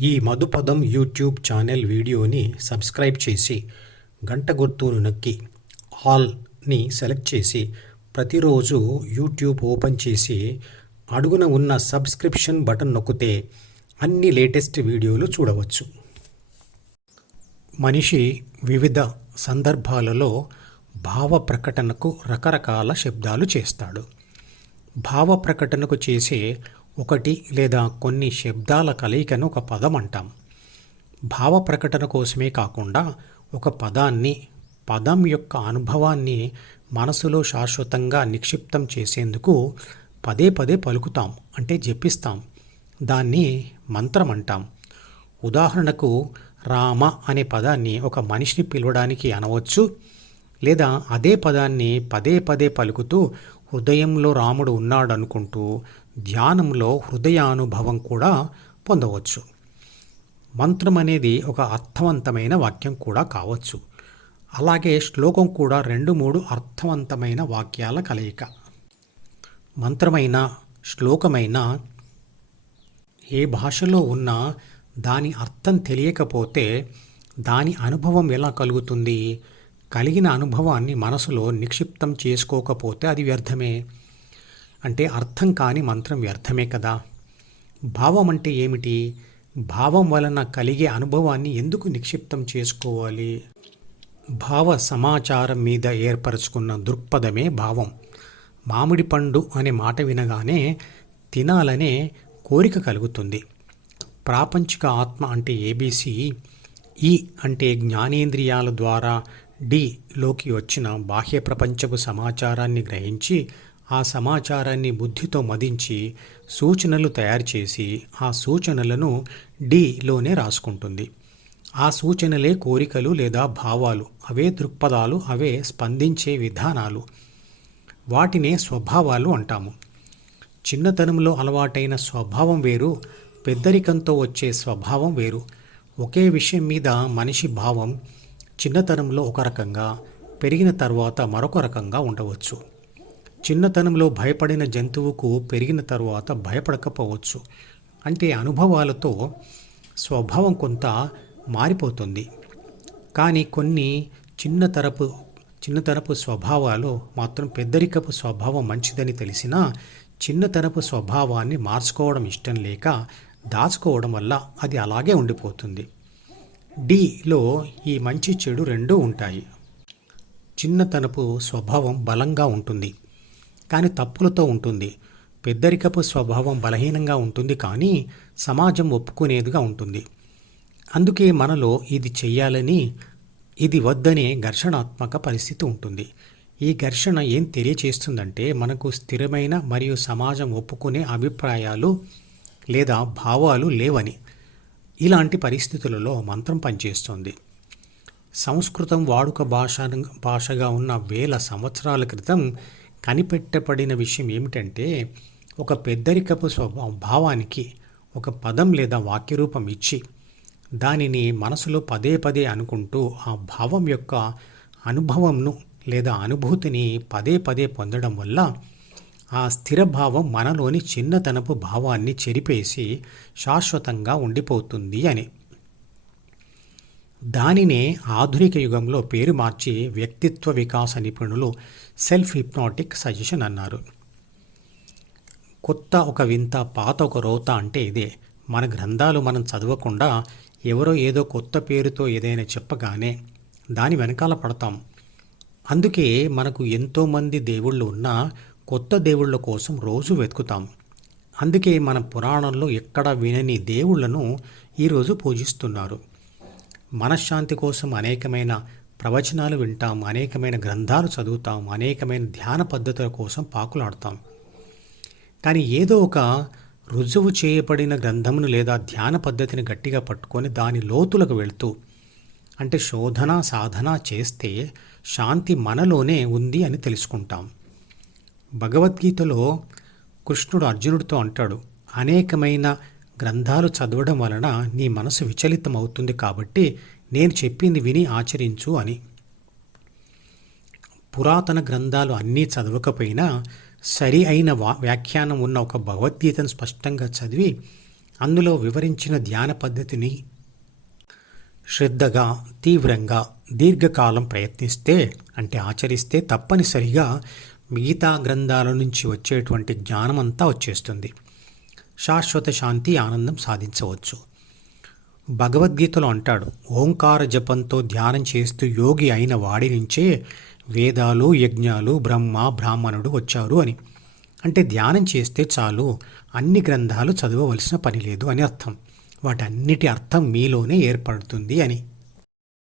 ఈ మధుపదం YouTube channel వీడియోని subscribe చేసి గంట గుర్తును నొక్కి ఆల్ని సెలెక్ట్ చేసి ప్రతిరోజు యూట్యూబ్ ఓపెన్ చేసి అడుగున ఉన్న సబ్స్క్రిప్షన్ బటన్ నొక్కితే అన్ని లేటెస్ట్ వీడియోలు చూడవచ్చు. మనిషి వివిధ సందర్భాలలో భావ ప్రకటనకు రకరకాల శబ్దాలు చేస్తాడు. భావ ప్రకటనకు చేసే ఒకటి లేదా కొన్ని శబ్దాల కలయికను ఒక పదం అంటాం. భావ ప్రకటన కోసమే కాకుండా ఒక పదాన్ని, పదం యొక్క అనుభవాన్ని మనసులో శాశ్వతంగా నిక్షిప్తం చేసేందుకు పదే పదే పలుకుతాం, అంటే జపిస్తాం. దాన్ని మంత్రం అంటాం. ఉదాహరణకు రామ అనే పదాన్ని ఒక మనిషిని పిలవడానికి అనవచ్చు, లేదా అదే పదాన్ని పదే పదే పలుకుతూ హృదయంలో రాముడు ఉన్నాడనుకుంటూ ధ్యానంలో హృదయానుభవం కూడా పొందవచ్చు. మంత్రం అనేది ఒక అర్థవంతమైన వాక్యం కూడా కావచ్చు. అలాగే శ్లోకం కూడా 2-3 అర్థవంతమైన వాక్యాల కలయిక. మంత్రమైన, శ్లోకమైన ఏ భాషలో ఉన్నా దాని అర్థం తెలియకపోతే దాని అనుభవం ఎలా కలుగుతుంది? కలిగిన అనుభవాన్ని మనసులో నిక్షిప్తం చేసుకోకపోతే అది వ్యర్థమే. అంటే అర్థం కాని మంత్రం వ్యర్థమే కదా. భావం అంటే ఏమిటి? భావం వలన కలిగే అనుభవాన్ని ఎందుకు నిక్షిప్తం చేసుకోవాలి? భావ సమాచారం మీద ఏర్పరచుకున్న దృక్పథమే భావం. మామిడి పండు అనే మాట వినగానే తినాలనే కోరిక కలుగుతుంది. ప్రాపంచిక ఆత్మ అంటే ఏబీసీ, ఈ అంటే జ్ఞానేంద్రియాల ద్వారా డిలోకి వచ్చిన బాహ్య ప్రపంచపు సమాచారాన్ని గ్రహించి ఆ సమాచారాన్ని బుద్ధితో మదించి సూచనలు తయారు చేసి ఆ సూచనలను డిలోనే రాసుకుంటుంది. ఆ సూచనలే కోరికలు లేదా భావాలు, అవే దృక్పథాలు, అవే స్పందించే విధానాలు. వాటినే స్వభావాలు అంటాము. చిన్నతనంలో అలవాటైన స్వభావం వేరు, పెద్దరికంతో వచ్చే స్వభావం వేరు. ఒకే విషయం మీద మనిషి భావం చిన్నతనంలో ఒక రకంగా, పెరిగిన తర్వాత మరొక రకంగా ఉండవచ్చు. చిన్నతనంలో భయపడిన జంతువుకు పెరిగిన తరువాత భయపడకపోవచ్చు. అంటే అనుభవాలతో స్వభావం కొంత మారిపోతుంది. కానీ కొన్ని చిన్నతనపు స్వభావాలు మాత్రం పెద్దరికపు స్వభావం మంచిదని తెలిసినా చిన్నతనపు స్వభావాన్ని మార్చుకోవడం ఇష్టం లేక దాచుకోవడం వల్ల అది అలాగే ఉండిపోతుంది. డిలో ఈ మంచి చెడు రెండూ ఉంటాయి. చిన్నతనపు స్వభావం బలంగా ఉంటుంది కానీ తప్పులతో ఉంటుంది. పెద్దరికపు స్వభావం బలహీనంగా ఉంటుంది కానీ సమాజం ఒప్పుకునేదిగా ఉంటుంది. అందుకే మనలో ఇది చెయ్యాలని, ఇది వద్దనే ఘర్షణాత్మక పరిస్థితి ఉంటుంది. ఈ ఘర్షణ ఏం తెలియచేస్తుందంటే మనకు స్థిరమైన మరియు సమాజం ఒప్పుకునే అభిప్రాయాలు లేదా భావాలు లేవని. ఇలాంటి పరిస్థితులలో మంత్రం పనిచేస్తుంది. సంస్కృతం వాడుక భాషగా ఉన్న వేల సంవత్సరాల క్రితం కనిపెట్టబడిన విషయం ఏమిటంటే ఒక పెద్దరికపు భావానికి ఒక పదం లేదా వాక్యరూపం ఇచ్చి దానిని మనసులో పదే పదే అనుకుంటూ ఆ భావం యొక్క అనుభవంను లేదా అనుభూతిని పదే పదే పొందడం వల్ల ఆ స్థిర భావం మనలోని చిన్నతనపు భావాన్ని చెరిపేసి శాశ్వతంగా ఉండిపోతుంది అని. దానినే ఆధునిక యుగంలో పేరు మార్చి వ్యక్తిత్వ వికాస నిపుణులు సెల్ఫ్ హిప్నాటిక్ సజెషన్ అన్నారు. కొత్త ఒక వింత, పాత ఒక రోత అంటే ఇదే. మన గ్రంథాలు మనం చదవకుండా ఎవరో ఏదో కొత్త పేరుతో ఏదైనా చెప్పగానే దాని వెనకాల పడతాం. అందుకే మనకు ఎంతోమంది దేవుళ్ళు ఉన్నా కొత్త దేవుళ్ళ కోసం రోజు వెతుకుతాం. అందుకే మన పురాణంలో ఎక్కడా వినని దేవుళ్లను ఈరోజు పూజిస్తున్నారు. మనశ్శాంతి కోసం అనేకమైన ప్రవచనాలు వింటాం, అనేకమైన గ్రంథాలు చదువుతాం, అనేకమైన ధ్యాన పద్ధతుల కోసం పాకులాడతాం. కానీ ఏదో ఒక రుజువు చేయబడిన గ్రంథమును లేదా ధ్యాన పద్ధతిని గట్టిగా పట్టుకొని దాని లోతులకు వెళ్తూ, అంటే శోధన సాధన చేస్తే శాంతి మనలోనే ఉంది అని తెలుసుకుంటాం. భగవద్గీతలో కృష్ణుడు అర్జునుడితో అంటాడు, అనేకమైన గ్రంథాలు చదవడం వలన నీ మనసు విచలితం అవుతుంది కాబట్టి నేను చెప్పింది విని ఆచరించు అని. పురాతన గ్రంథాలు అన్నీ చదవకపోయినా సరి అయిన వ్యాఖ్యానం ఉన్న ఒక భగవద్గీతను స్పష్టంగా చదివి అందులో వివరించిన ధ్యాన పద్ధతిని శ్రద్ధగా, తీవ్రంగా, దీర్ఘకాలం ప్రయత్నిస్తే అంటే ఆచరిస్తే తప్పనిసరిగా మిగతా గ్రంథాల నుంచి వచ్చేటువంటి జ్ఞానమంతా వచ్చేస్తుంది. శాశ్వత శాంతి, ఆనందం సాధించవచ్చు. భగవద్గీతలో అంటాడు, ఓంకార జపంతో ధ్యానం చేస్తూ యోగి అయిన వాడి నుంచే వేదాలు, యజ్ఞాలు, బ్రహ్మ, బ్రాహ్మణుడు వచ్చారు అని. అంటే ధ్యానం చేస్తే చాలు, అన్ని గ్రంథాలు చదవవలసిన పని లేదు అని అర్థం. వాటన్నిటి అర్థం మీలోనే ఏర్పడుతుంది అని.